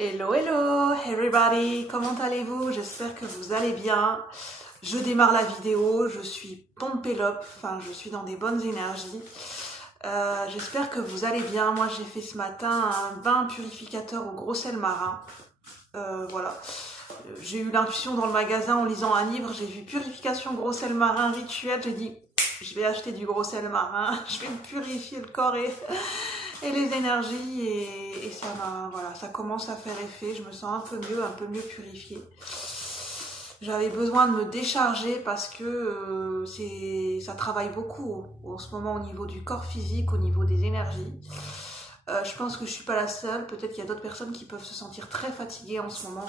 Hello, hello, everybody, comment allez-vous? J'espère que vous allez bien. Je démarre la vidéo, je suis pompée up, enfin je suis dans des bonnes énergies. J'espère que vous allez bien. Moi j'ai fait ce matin un bain purificateur au gros sel marin. Voilà. J'ai eu l'intuition dans le magasin en lisant un livre, j'ai vu purification gros sel marin rituel, j'ai dit je vais acheter du gros sel marin, je vais me purifier le corps et les énergies et ça voilà, ça commence à faire effet, je me sens un peu mieux purifiée. J'avais besoin de me décharger parce que ça travaille beaucoup en ce moment au niveau du corps physique, au niveau des énergies. Je pense que je suis pas la seule, peut-être qu'il y a d'autres personnes qui peuvent se sentir très fatiguées en ce moment.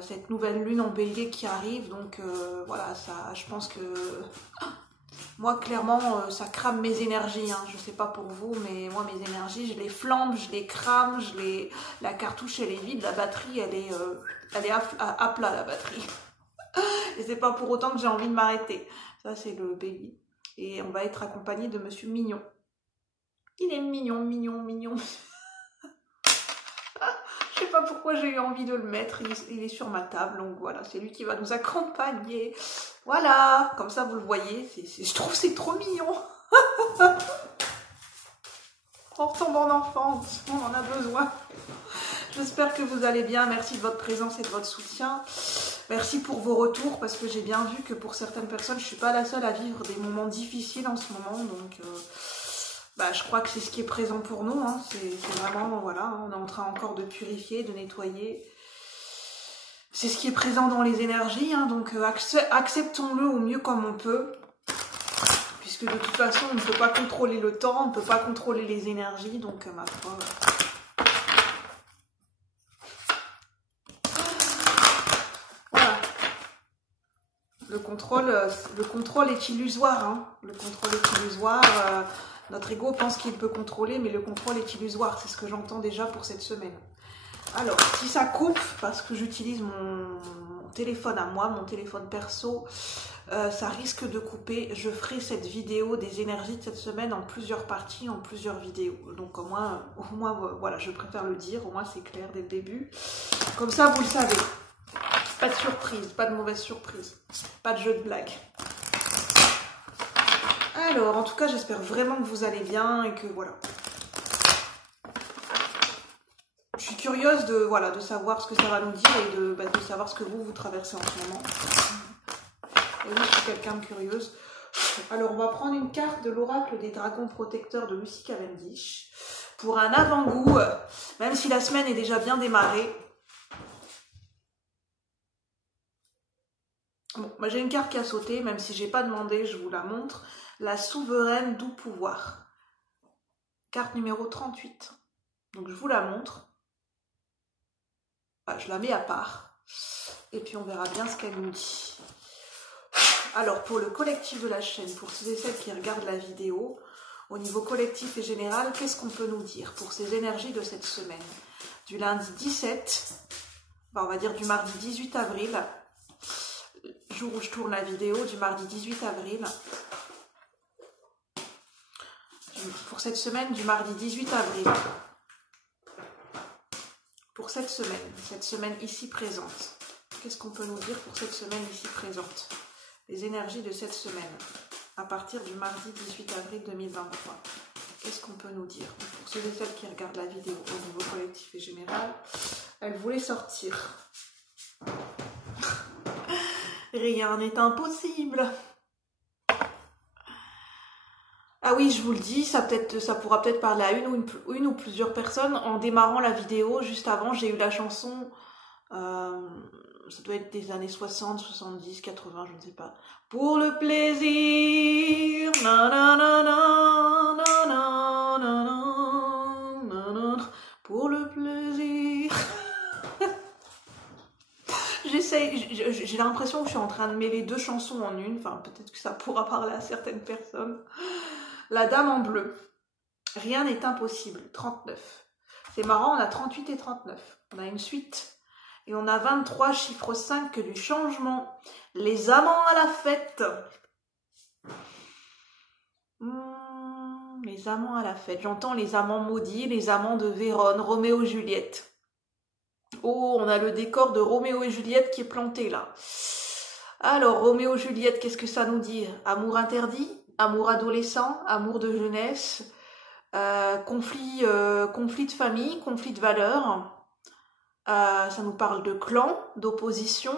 Cette nouvelle lune en bélier qui arrive, donc voilà, ça, je pense que moi clairement ça crame mes énergies, hein. Je sais pas pour vous, mais moi mes énergies je les flambe, je les crame, la cartouche elle est vide, la batterie elle est à plat, la batterie. Et c'est pas pour autant que j'ai envie de m'arrêter. Ça c'est le bélier. Et on va être accompagné de monsieur Mignon. Il est mignon, mignon, mignon. Je sais pas pourquoi j'ai eu envie de le mettre, il est sur ma table, donc voilà, c'est lui qui va nous accompagner. Voilà, comme ça vous le voyez, je trouve que c'est trop mignon. On retombe en enfance, on en a besoin. J'espère que vous allez bien, merci de votre présence et de votre soutien. Merci pour vos retours, parce que j'ai bien vu que pour certaines personnes, je suis pas la seule à vivre des moments difficiles en ce moment, donc je crois que c'est ce qui est présent pour nous, hein. C'est vraiment, voilà, on est en train encore de purifier, de nettoyer. C'est ce qui est présent dans les énergies, hein, donc acceptons-le au mieux comme on peut. Puisque de toute façon, on ne peut pas contrôler le temps, on ne peut pas contrôler les énergies, donc ma foi. Voilà. Le contrôle est illusoire, hein. Le contrôle est illusoire. Notre ego pense qu'il peut contrôler, mais le contrôle est illusoire. C'est ce que j'entends déjà pour cette semaine. Alors, si ça coupe, parce que j'utilise mon téléphone à moi, mon téléphone perso, ça risque de couper. Je ferai cette vidéo des énergies de cette semaine en plusieurs parties, en plusieurs vidéos. Donc au moins voilà, je préfère le dire, au moins c'est clair dès le début. Comme ça, vous le savez. Pas de surprise, pas de mauvaise surprise, pas de jeu de blague. Alors, en tout cas, j'espère vraiment que vous allez bien et que voilà. Je suis curieuse de savoir ce que ça va nous dire et de savoir ce que vous traversez en ce moment. Et oui, je suis quelqu'un de curieuse. Alors, on va prendre une carte de l'oracle des dragons protecteurs de Lucy Cavendish pour un avant-goût, même si la semaine est déjà bien démarrée. Bon, j'ai une carte qui a sauté, même si j'ai pas demandé, je vous la montre. La souveraine du pouvoir. Carte numéro 38. Donc, je vous la montre. Je la mets à part. Et puis, on verra bien ce qu'elle nous dit. Alors, pour le collectif de la chaîne, pour ceux et celles qui regardent la vidéo, au niveau collectif et général, qu'est-ce qu'on peut nous dire pour ces énergies de cette semaine? Du lundi 17, on va dire du mardi 18 avril, jour où je tourne la vidéo, du mardi 18 avril, pour cette semaine du mardi 18 avril, pour cette semaine ici présente. Qu'est-ce qu'on peut nous dire pour cette semaine ici présente? Les énergies de cette semaine, à partir du mardi 18 avril 2023. Qu'est-ce qu'on peut nous dire? Pour ceux et celles qui regardent la vidéo au niveau collectif et général, elle voulait sortir. Rien n'est impossible. Ah oui, je vous le dis, ça pourra peut-être parler à une ou plusieurs personnes. En démarrant la vidéo, juste avant, j'ai eu la chanson... ça doit être des années 60, 70, 80, je ne sais pas. Pour le plaisir, pour le plaisir. J'ai l'impression que je suis en train de mêler deux chansons en une, enfin peut-être que ça pourra parler à certaines personnes. La dame en bleu, rien n'est impossible, 39. C'est marrant, on a 38 et 39, on a une suite. Et on a 23, chiffre 5, que du changement. Les amants à la fête. Les amants à la fête. J'entends les amants maudits, les amants de Vérone, Roméo et Juliette. Oh, on a le décor de Roméo et Juliette qui est planté là. Alors, Roméo et Juliette, qu'est-ce que ça nous dit? Amour interdit, amour adolescent, amour de jeunesse, conflit de famille, conflit de valeurs. Ça nous parle de clan, d'opposition.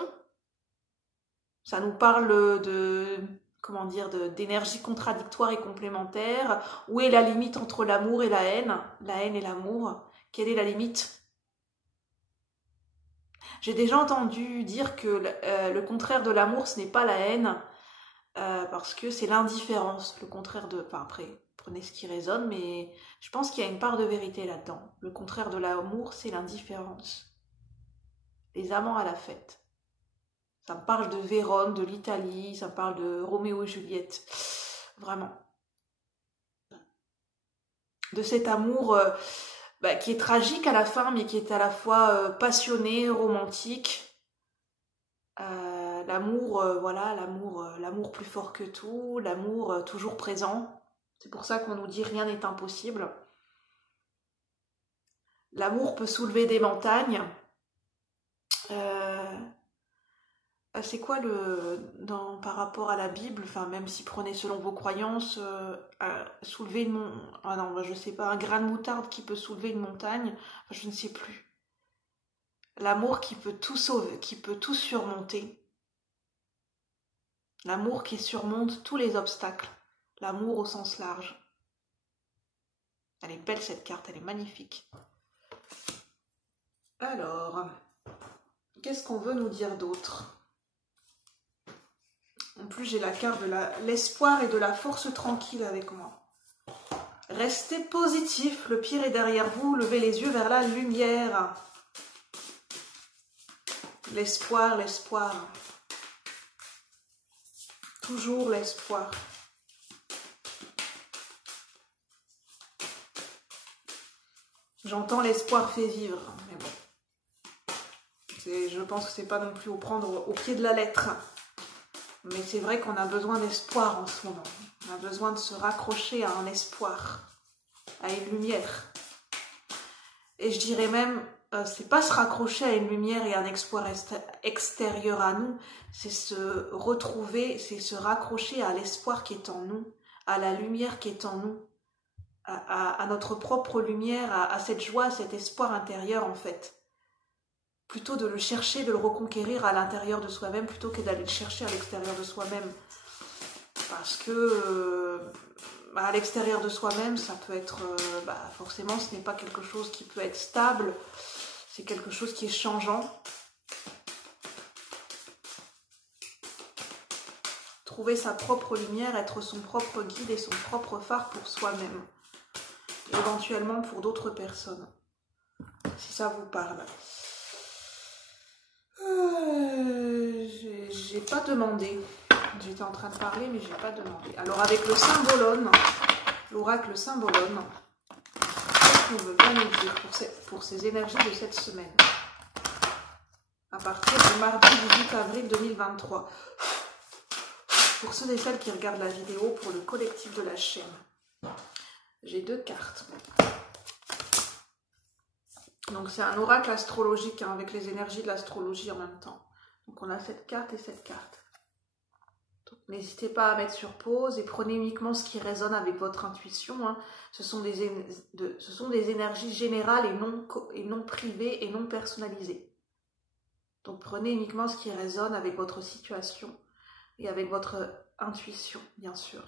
Ça nous parle de, comment dire, d'énergie contradictoire et complémentaire. Où est la limite entre l'amour et la haine et l'amour? Quelle est la limite? J'ai déjà entendu dire que le contraire de l'amour, ce n'est pas la haine, parce que c'est l'indifférence. Le contraire de... Enfin, après, prenez ce qui résonne, mais je pense qu'il y a une part de vérité là-dedans. Le contraire de l'amour, c'est l'indifférence. Les amants à la fête. Ça me parle de Vérone, de l'Italie, ça me parle de Roméo et Juliette. Vraiment. De cet amour qui est tragique à la fin, mais qui est à la fois passionné, romantique. L'amour, voilà, l'amour plus fort que tout, l'amour toujours présent. C'est pour ça qu'on nous dit rien n'est impossible. L'amour peut soulever des montagnes. C'est quoi par rapport à la Bible, enfin même si prenez selon vos croyances, soulever ah non, je sais pas, un grain de moutarde qui peut soulever une montagne, je ne sais plus. L'amour qui peut tout sauver, qui peut tout surmonter. L'amour qui surmonte tous les obstacles. L'amour au sens large. Elle est belle cette carte, elle est magnifique. Alors, qu'est-ce qu'on veut nous dire d'autre? En plus, j'ai la carte de l'espoir et de la force tranquille avec moi. Restez positif, le pire est derrière vous, levez les yeux vers la lumière. L'espoir, l'espoir. Toujours l'espoir. J'entends l'espoir fait vivre, mais bon. Je pense que c'est pas non plus au prendre au pied de la lettre. Mais c'est vrai qu'on a besoin d'espoir en ce moment. On a besoin de se raccrocher à un espoir, à une lumière. Et je dirais même, c'est pas se raccrocher à une lumière et à un espoir extérieur à nous, c'est se retrouver, c'est se raccrocher à l'espoir qui est en nous, à la lumière qui est en nous, à notre propre lumière, à cette joie, à cet espoir intérieur en fait. Plutôt de le chercher, de le reconquérir à l'intérieur de soi-même, plutôt que d'aller le chercher à l'extérieur de soi-même. Parce que à l'extérieur de soi-même, ça peut être... forcément, ce n'est pas quelque chose qui peut être stable, c'est quelque chose qui est changeant. Trouver sa propre lumière, être son propre guide et son propre phare pour soi-même. Éventuellement pour d'autres personnes. Si ça vous parle. J'ai pas demandé. J'étais en train de parler, mais j'ai pas demandé. Alors avec le symbolone, l'oracle symbolone, qu'est-ce qu'on veut bien nous dire pour ces énergies de cette semaine? À partir du mardi 18 avril 2023. Pour ceux et celles qui regardent la vidéo, pour le collectif de la chaîne. J'ai 2 cartes. Donc c'est un oracle astrologique hein, avec les énergies de l'astrologie en même temps. Donc on a cette carte et cette carte. N'hésitez pas à mettre sur pause et prenez uniquement ce qui résonne avec votre intuition. Hein. Ce sont des énergies générales et non privées et non personnalisées. Donc prenez uniquement ce qui résonne avec votre situation et avec votre intuition, bien sûr.